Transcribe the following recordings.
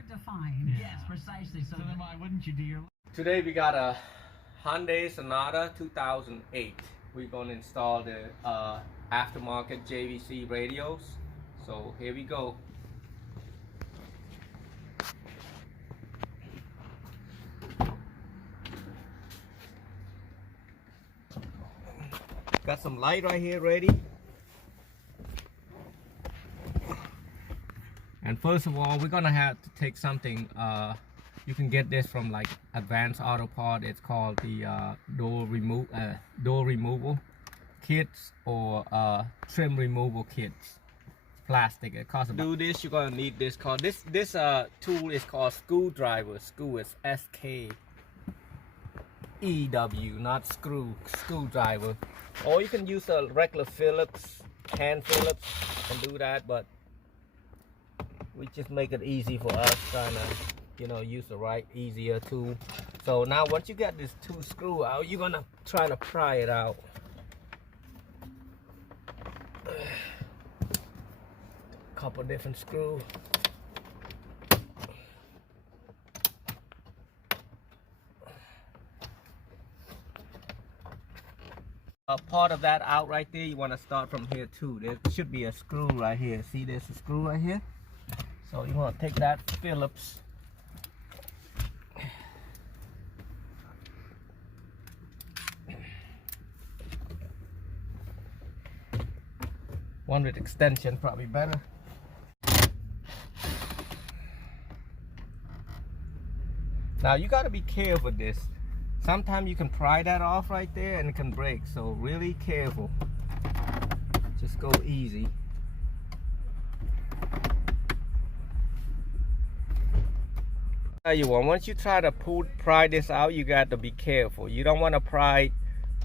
hard to find. Yeah. Yes, precisely. So then why wouldn't you do your... Today we got a Hyundai Sonata 2008. We're going to install the aftermarket JVC radios. So here we go. Got some light right here ready. And first of all, we're gonna have to take something. You can get this from like Advanced Auto Part. It's called the door removal kits or trim removal kits. Plastic. It costs. To do this, you're gonna need this. This tool is called screwdriver. Screw is SKEW, not screwdriver. Or you can use a regular Phillips, hand Phillips, and do that. But we just make it easy for us, trying to, use the right, easier tool. So now once you get this two screw out, you're gonna try to pry it out. Couple different screws. Part of that out right there, you want to start from here too. There should be a screw right here. See, there's a screw right here. So you want to take that Phillips, one with extension probably better. Now you got to be careful with this. Sometimes you can pry that off right there and it can break, so really careful. Just go easy. Tell you what, once you try to pry this out, you got to be careful. You don't want to pry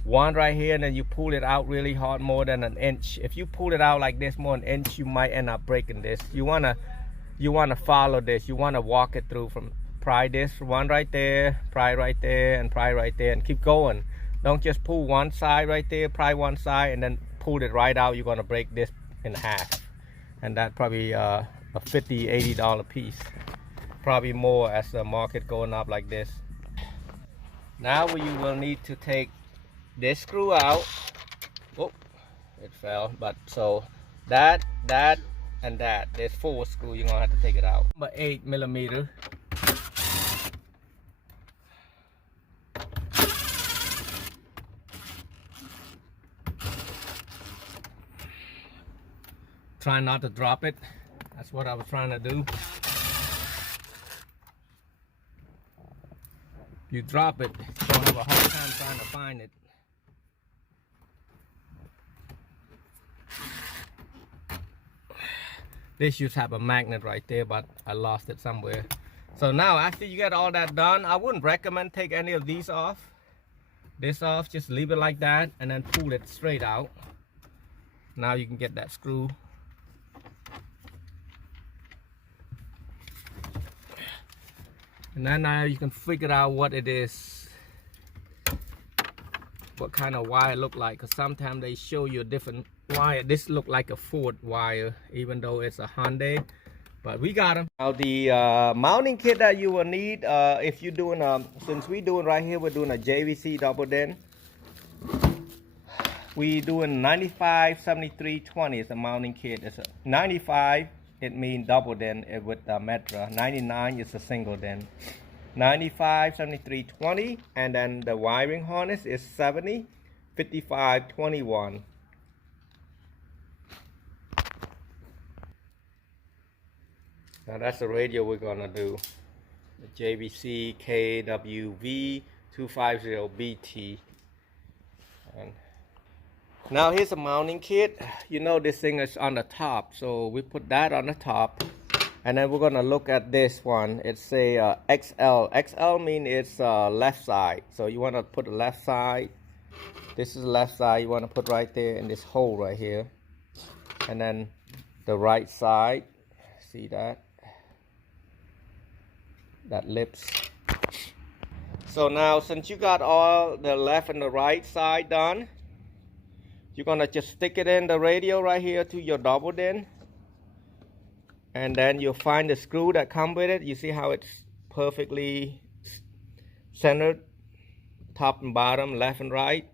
one right here and then you pull it out really hard, more than an inch. If you pull it out like this more than an inch, you might end up breaking this. You wanna follow this. You wanna walk it through from pry this one right there, pry right there, and pry right there, and keep going. Don't just pull one side right there, pry one side, and then pull it right out. You're gonna break this in half, and that probably a $50, $80 piece. Probably more as the market going up like this. Now you will need to take this screw out. Oh, it fell. But so that, and that. There's 4 screws. You're gonna have to take it out. Number 8mm. Try not to drop it. That's what I was trying to do. You drop it, you'll have a hard time trying to find it. This used to have a magnet right there, but I lost it somewhere. So now after you get all that done, I wouldn't recommend take any of these off. This off, just leave it like that and then pull it straight out. Now you can get that screw. And then now you can figure out what it is, what kind of wire it look like, because sometimes they show you a different wire. This look like a Ford wire, even though it's a Hyundai, but we got them. Now the mounting kit that you will need, if you're doing, since we're doing right here, we're doing a JVC double den. We doing 95, 73, 20 is a mounting kit. It's a 95. It means double den with the Metra. 99 is a single den. 95, 73, 20, and then the wiring harness is 70, 55, 21. Now that's the radio we're gonna do. The JVC KWV 250BT. And now here's a mounting kit. You know this thing is on the top, so we put that on the top, and then we're gonna look at this one. It's a XL. XL means it's left side, so you want to put the left side. This is the left side. You want to put right there in this hole right here, and then the right side. See that? That lips. So now, since you got all the left and the right side done, you're gonna just stick it in the radio right here to your double den, and then you'll find the screw that come with it. You see how it's perfectly centered, top and bottom, left and right.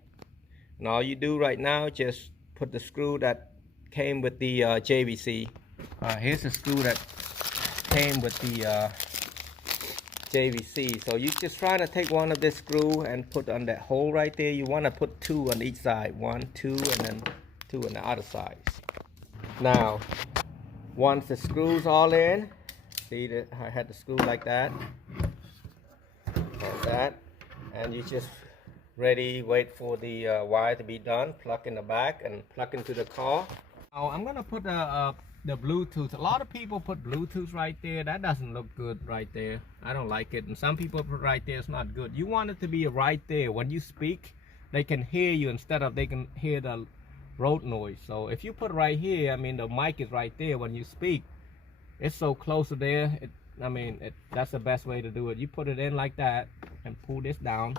And all you do right now, just put the screw that came with the JVC. Here's the screw that came with the JVC. So you just try to take one of this screw and put on that hole right there. You want to put 2 on each side, 1, 2, and then 2 on the other side. Now, once the screws all in, see that I had the screw like that, and you just ready, wait for the wire to be done, plug in the back and plug into the car. Oh, I'm gonna put the Bluetooth. A lot of people put Bluetooth right there. That doesn't look good right there. I don't like it. And some people put right there, it's not good. You want it to be right there. When you speak, they can hear you instead of they can hear the road noise. So if you put it right here, I mean the mic is right there when you speak. It's so close to there. That's the best way to do it. You put it in like that and pull this down.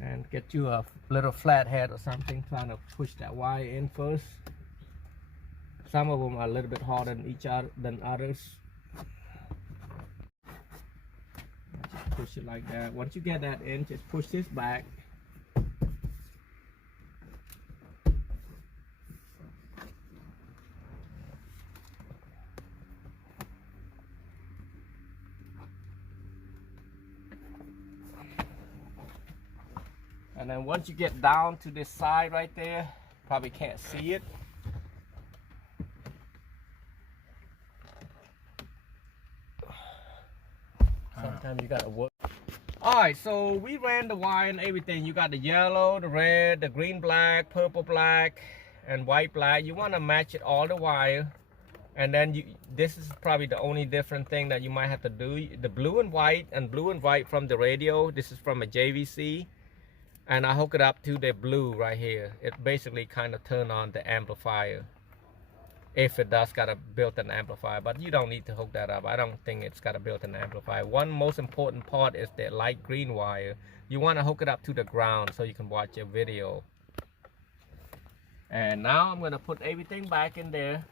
And get you a little flathead or something, trying to push that wire in first. Some of them are a little bit harder than others. Just push it like that. Once you get that in, just push this back. And then once you get down to this side right there, probably can't see it. Sometimes you gotta work. Alright, so we ran the wire and everything. You got the yellow, the red, the green black, purple black, and white black. You want to match it all the wire. And then this is probably the only different thing that you might have to do. The blue and white from the radio. This is from a JVC. And I hook it up to the blue right here. It basically kind of turn on the amplifier, if it does got a built-in amplifier, but you don't need to hook that up. I don't think it's got a built-in amplifier. One most important part is the light green wire. You want to hook it up to the ground so you can watch your video. And now I'm going to put everything back in there.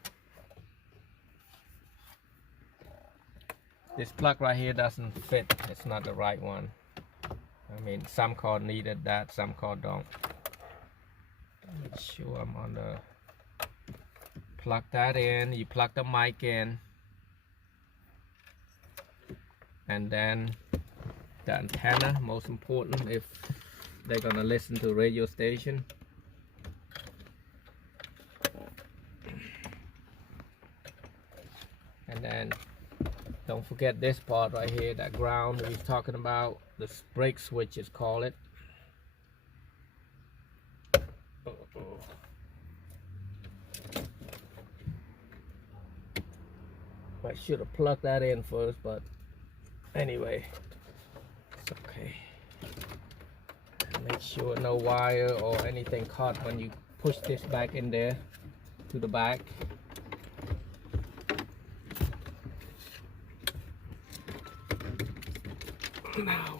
This plug right here doesn't fit. It's not the right one. I mean, some car needed that, some car don't. Make sure I'm on the... Plug that in. You plug the mic in. And then the antenna, most important if they're gonna listen to a radio station. And then don't forget this part right here, that ground that he's talking about. The brake switches, call it. I should have plugged that in first, but anyway, it's okay. Make sure no wire or anything caught when you push this back in there to the back. Now,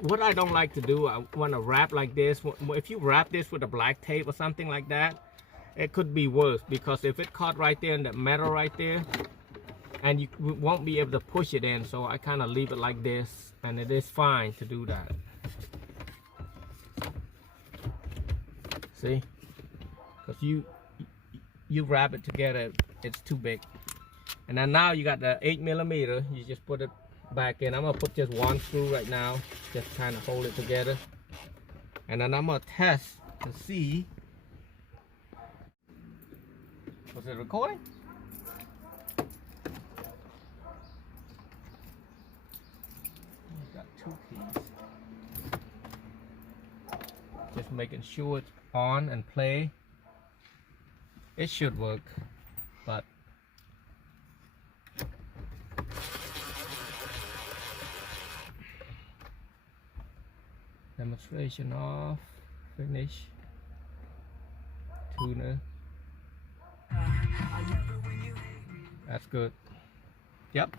what I don't like to do, I want to wrap like this. If you wrap this with a black tape or something like that, it could be worse, because if it caught right there in the metal right there, and you won't be able to push it in, so I kind of leave it like this, and it is fine to do that. See, because you wrap it together, it's too big. And then now you got the 8mm. You just put it back in. I'm gonna put just one screw right now, just kind of hold it together, and then I'm gonna test to see. Was it recording? Got 2 keys. Just making sure it's on and play. It should work, but demonstration off, finish, tuner. That's good. Yep.